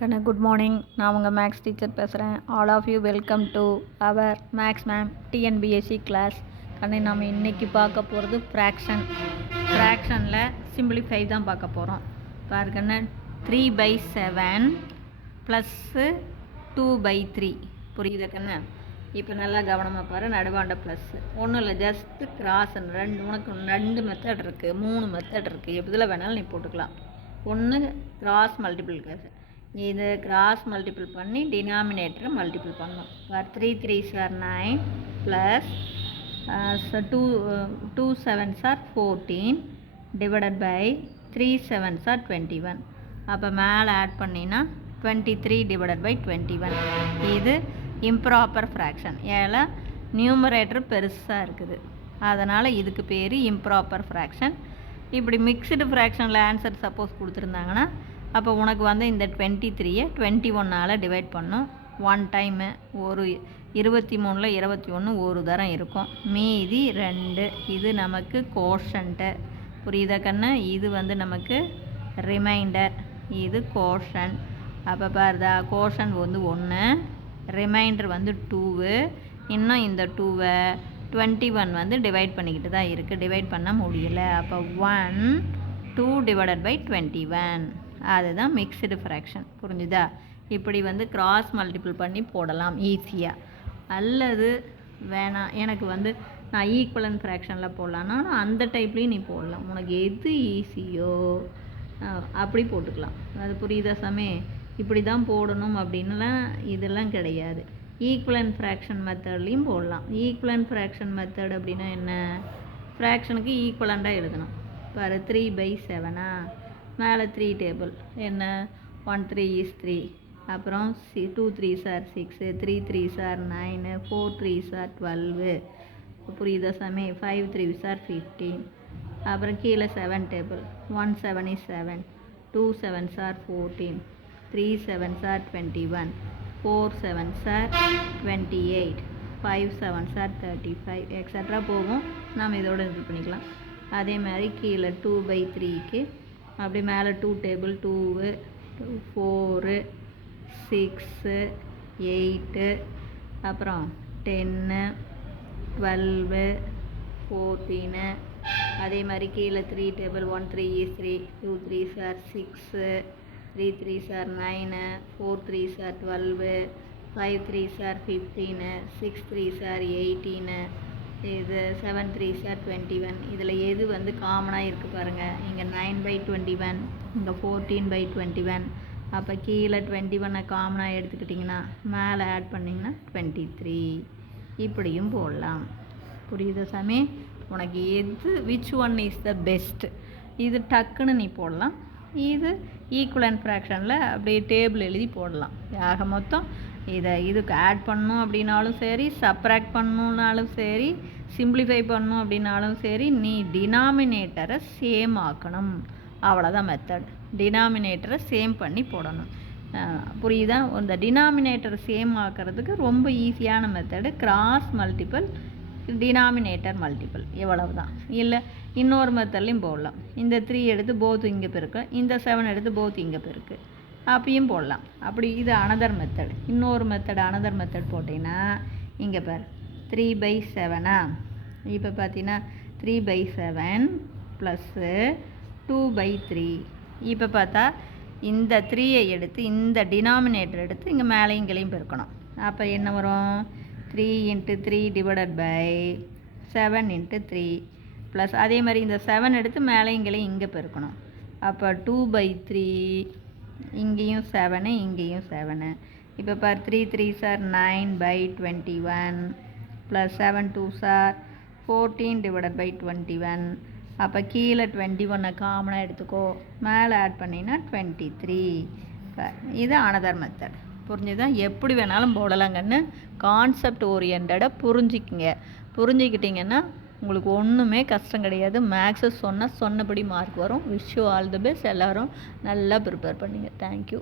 கண்ணா good morning. நான் உங்கள் maths teacher பேசுகிறேன். All of you welcome to our maths ma'am TNPSC class. கண்ணு நம்ம இன்றைக்கி பார்க்க போகிறது ஃப்ராக்ஷனில் சிம்பிளிஃபை தான் பார்க்க போகிறோம். பாருங்கண்ணா 3/7 ப்ளஸ்ஸு 2/3 புரியுது கண்ணா? இப்போ நல்லா கவனமாக பாரு. நடுவாண்ட ப்ளஸ்ஸு ஒன்றும் இல்லை, ஜஸ்ட்டு கிராஸ். உனக்கு 2 மெத்தட் இருக்குது, 3 மெத்தட் இருக்குது. எதில் வேணாலும் நீ போட்டுக்கலாம். ஒன்று கிராஸ் மல்டிபிள்கேஷன், இது கிராஸ் மல்டிபிள் பண்ணி டினாமினேட்டரை மல்டிபிள் பண்ணணும். 3 3s are 9 plus 2 7s are 14 divided by 3 7s are 21. அப்போ மேலே ஆட் பண்ணினா 23 டிவைடட் பை 21. இது இம்ப்ராப்பர் ஃப்ராக்ஷன். ஏன்னா நியூமரேட்டர் பெருசாக இருக்குது, அதனால் இதுக்கு பேர் இம்ப்ராப்பர் ஃப்ராக்ஷன். இப்படி மிக்ஸ்டு ஃப்ராக்ஷனில் ஆன்சர் சப்போஸ் கொடுத்துருந்தாங்கன்னா அப்போ உனக்கு வந்து இந்த 23யை 21ஆல் டிவைட் பண்ணும். 1 டைமு ஒரு 23ல் 21 ஒரு தரம் இருக்கும், மீதி 2. இது நமக்கு கோஷன்ட்டு, புரியுதா கண்ணு? இது வந்து நமக்கு ரிமைண்டர், இது கோஷன். அப்போ பாருதா, கோஷன் வந்து 1, ரிமைண்டர் வந்து 2. இன்னும் இந்த 2வை 21 வந்து டிவைட் பண்ணிக்கிட்டு தான் இருக்குது, டிவைட் பண்ண முடியல. அப்போ 1 2 டிவைடட் பை 21, அதுதான் மிக்ஸ்டு ஃப்ராக்ஷன். புரிஞ்சுதா? இப்படி வந்து கிராஸ் மல்டிபிள் பண்ணி போடலாம் ஈஸியாக. அல்லது வேணாம் எனக்கு வந்து நான் ஈக்குவலன் ஃப்ராக்ஷனில் போடலான்னா அந்த டைப்லேயும் நீ போடலாம். உனக்கு எது ஈஸியோ அப்படி போட்டுக்கலாம். அது புரியுதா சாமி? இப்படி தான் போடணும் அப்படின்லாம் இதெல்லாம் கிடையாது. ஈக்குவலன் ஃப்ராக்ஷன் மெத்தட்லேயும் போடலாம். ஈக்குவலன் ஃப்ராக்ஷன் மெத்தட் அப்படின்னா என்ன? ஃப்ராக்ஷனுக்கு ஈக்குவலண்ட்டாக எழுதணும். பாரு 3/7 மேலே 3 டேபிள் என்ன, 1 3 is 3, அப்புறம் 2 3s are 6, 3 3s are 9, 4 3s are 12. புரியுதா சாமி? 5 3s are 15. அப்புறம் கீழே 7 table. 1 7 is 7, 2 7s are 14, 3 7s are 21, 4 7s are 28, 5 7s are 35, extra போகும். நாம் இதோட இது பண்ணிக்கலாம். அதே மாதிரி கீழே 2/3க்கு அப்படி மேலே 2 டேபிள். 2 4 6 8, அப்புறம் 10 12 14. அதே மாதிரி கீழே 3 table. 1 3 is 3, 2 3s are 6, 3 3s are 9, 4 3s are 12, 5 3s are 15, 6 3s are 18, இது 7 3s are 21. இதில் எது வந்து காமனாக இருக்குது பாருங்கள். இங்கே 9/21, இங்கே 14/21. அப்போ கீழே 21 காமனாக எடுத்துக்கிட்டிங்கன்னா மேலே ஆட் பண்ணிங்கன்னா 23. இப்படியும் போடலாம். புரியுதா சாமி? உனக்கு எது which one is the best? இது டக்குன்னு நீ போடலாம். இது ஈக்குவலன் ஃப்ராக்ஷனில் அப்படியே டேபிள் எழுதி போடலாம். ஆக மொத்தம் இதுக்கு ஆட் பண்ணணும் அப்படின்னாலும் சரி, சப்ராக்ட் பண்ணணுன்னாலும் சரி, சிம்பிளிஃபை பண்ணணும் அப்படின்னாலும் சரி, நீ டினாமினேட்டரை சேம் ஆக்கணும். அவ்வளோதான் மெத்தட். டினாமினேட்டரை சேம் பண்ணி போடணும். புரியுதா? இந்த டினாமினேட்டரை சேம் ஆக்கிறதுக்கு ரொம்ப ஈஸியான method cross multiple, denominator multiple, இவ்வளவு தான். இல்லை இன்னொரு மெத்தட்லையும் போடலாம். இந்த 3 எடுத்து போத் இங்கே பெருக்கு, இந்த 7 எடுத்து போத் இங்கே பெருக்கு, அப்பயும் போடலாம். அப்படி இது அனதர் மெத்தட். இன்னொரு மெத்தட் அனதர் மெத்தட் போட்டிங்கன்னா இங்கே பார் 3/7. இப்போ பார்த்தீங்கன்னா 3/7 ப்ளஸ்ஸு 2/3. இப்போ பார்த்தா இந்த 3யை எடுத்து இந்த டினாமினேட்டர் எடுத்து இங்கே மேலேயும் இங்கேயும் பெருக்கணும். அப்போ என்ன வரும்? 3 × 3 டிவைடட் பை 7 × 3 ப்ளஸ் அதே மாதிரி இந்த 7 எடுத்து மேலேயும் இங்கேயும் இங்கே பெருக்கணும். அப்போ 2/3, இங்கேயும் 7, இங்கேயும் 7. இப்போ பார் 3 3s are 9/21 plus 7 2s are 14 divided by 21. அப்போ கீழே 21 காமனாக எடுத்துக்கோ, மேலே ஆட் பண்ணினா 23. இது அனதர் மெத்தட். புரிஞ்சுதான்? எப்படி வேணாலும் போடலாங்கன்னு கான்செப்ட் ஓரியன்டாக புரிஞ்சுக்கிட்டிங்கன்னா உங்களுக்கு ஒன்றுமே கஷ்டம் கிடையாது. மேக்ஸு சொன்னபடி மார்க் வரும். Wish you all the best. எல்லோரும் நல்லா ப்ரிப்பேர் பண்ணிங்க. தேங்க்யூ.